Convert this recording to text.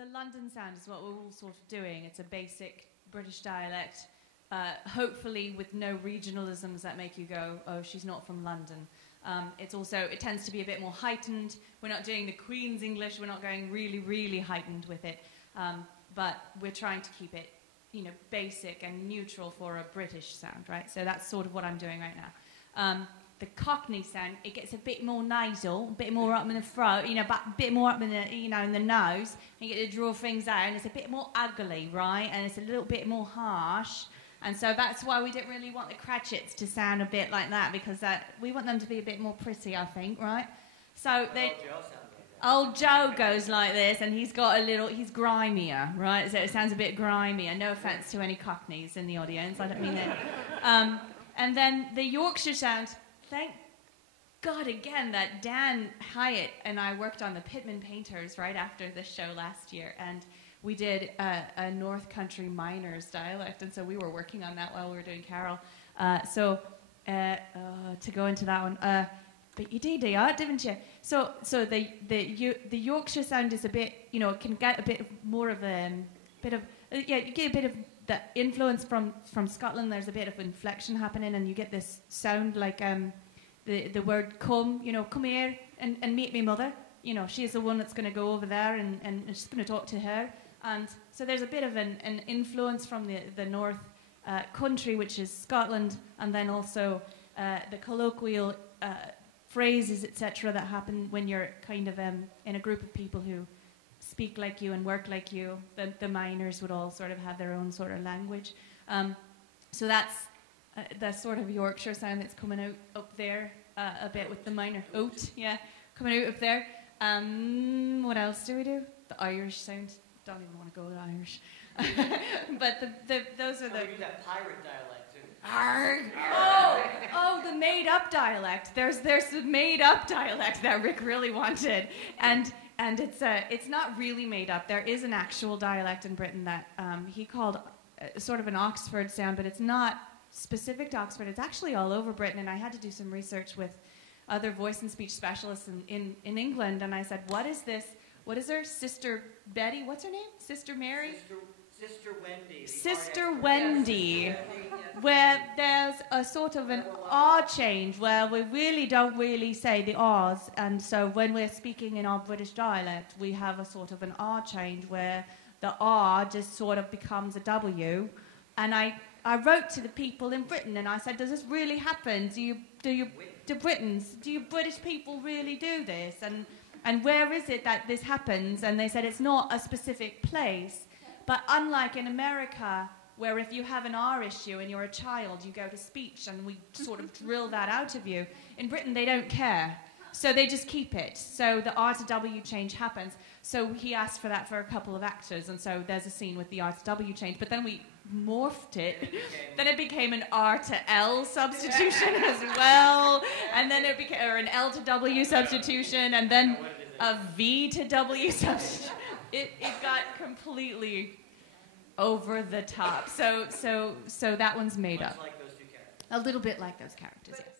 the London sound is what we're all sort of doing. It's a basic British dialect, hopefully with no regionalisms that make you go, oh, she's not from London. It tends to be a bit more heightened. We're not doing the Queen's English. We're not going really, really heightened with it. But we're trying to keep it, you know, basic and neutral for a British sound, right? So that's sort of what I'm doing right now. The Cockney sound, it gets a bit more nasal, a bit more up in the throat, you know, but a bit more up in the, you know, in the nose. And you get to draw things out, and it's a bit more ugly, right? And it's a little bit more harsh. And so that's why we didn't really want the Cratchits to sound a bit like that, because we want them to be a bit more pretty, I think, right? So they... Old Joe goes like this, and he's grimier, right? So it sounds a bit grimier. No offence to any Cockneys in the audience, I don't mean it. And then the Yorkshire sound, thank God again that Dan Hyatt and I worked on the Pitman Painters right after this show last year, and we did a North Country Miners dialect, and so we were working on that while we were doing Carol. To go into that one, but you did, didn't you? So the Yorkshire sound is a bit, you know, it can get a bit more of a you get a bit of the influence from Scotland. There's a bit of inflection happening, and you get this sound like the word come, you know, come here and meet me mother. You know, she's the one that's going to go over there and she's going to talk to her. And so there's a bit of an influence from the North Country, which is Scotland, and then also the colloquial phrases, etc., that happen when you're kind of in a group of people who speak like you and work like you. The miners would all sort of have their own sort of language. So that's the sort of Yorkshire sound that's coming out up there a bit with the miner. Oat, yeah, coming out up there. What else do we do? The Irish sound. Don't even want to go with Irish. But those are the... we do that pirate dialect, too. Arrgh. Oh, the made-up dialect. There's the made-up dialect that Rick really wanted. And it's not really made up. There is an actual dialect in Britain that he called sort of an Oxford sound, but it's not specific to Oxford. It's actually all over Britain, and I had to do some research with other voice and speech specialists in England, and I said, what is this? What is her? Sister Betty? What's her name? Sister Mary? Sister Wendy. Sister Wendy. Where there's a sort of an R change where we really don't really say the R's, and so when we're speaking in our British dialect, we have a sort of an R change where the R just sort of becomes a W. And I wrote to the people in Britain and I said, does this really happen? Do you British people really do this? And where is it that this happens? And they said it's not a specific place, but unlike in America, where if you have an R issue and you're a child, you go to speech and we sort of drill that out of you. In Britain, they don't care. So they just keep it. So the R to W change happens. So he asked for that for a couple of actors, and so there's a scene with the R to W change. But then we morphed it. Then it became an R to L substitution as well. And then it became an L to W substitution, and then a V to W substitution. It got completely over the top. So that one's made up. Much like those two characters. A little bit like those characters, yes.